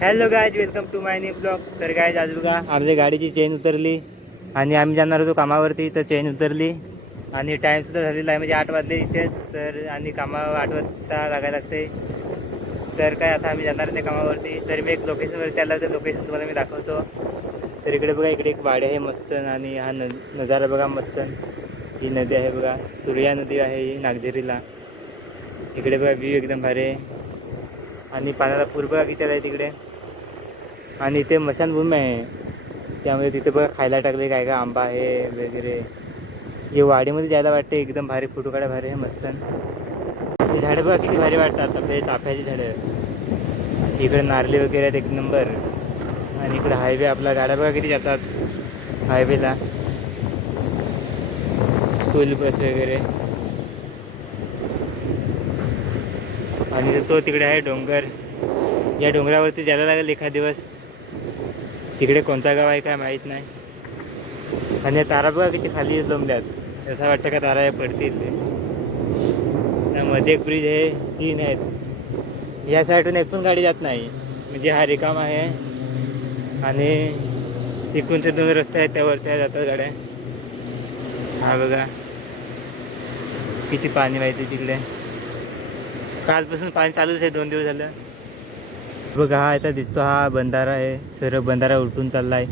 Hello guys, welcome to my new blog. तर guys आज बघा आमच्या गाडीची चेन उतरली आणि आम्ही जाणार होतो कामावरती. तर चेन उतरली आणि टाईमसुद्धा झालेला आहे, म्हणजे 8 वाजले इथेच. तर आणि कामावर 8 वाजता लागायला लागते. तर काय आता आम्ही जाणार ते कामावरती. तर मी एक लोकेशनवरती आला, तर लोकेशन तुम्हाला मी दाखवतो. तर इकडे बघा, इकडे एक वाडे आहे मस्त आणि हा नजारा बघा मस्त. ही नदी आहे बघा, सूर्या नदी आहे ही नागझरीला. इकडे बघा व्ह्यू एकदम भारी आहे आणि पाण्याला पूर बघा किती आहे तिकडे. आणि इथे मशानभूमी आहे, त्यामुळे तिथे बघा खायला टाकले काय काय आंबा आहे वगैरे. हे वाडीमध्ये जायला वाटते, एकदम भारी फोटो काढा भारी आहे मस्त. हे झाडं बघा किती भारी वाटतात, आपले चाफ्याची झाडं. इकडे नारळी वगैरे आहेत एक नंबर. आणि इकडे हायवे, आपला गाड्या बघा किती जातात हायवेला, स्कूल बस वगैरे. आणि तो तिकडे आहे डोंगर, या डोंगरावरती जायला लागेल एखाद दिवस. तिकडे कोणता गाव आहे काय माहीत नाही. आणि तारा बघा किती खाली जमल्यात, असं वाटतं का तारा पडतील. त्यामध्ये एक ब्रिज आहे, 3 आहेत. या साईडून एक पण गाडी जात नाही, म्हणजे हा रिकाम आहे. आणि तिकडूनचे 2 रस्ते आहेत, त्यावरच्या जातात गाड्या. हा बघा किती पाणी माहिती तिकडे. कालपासून पाणी चालूच आहे, 2 दिवस झालं. बघा हा आता दिसतो, हा बंधारा आहे. सर्व बंधारा उलटून चालला आहे.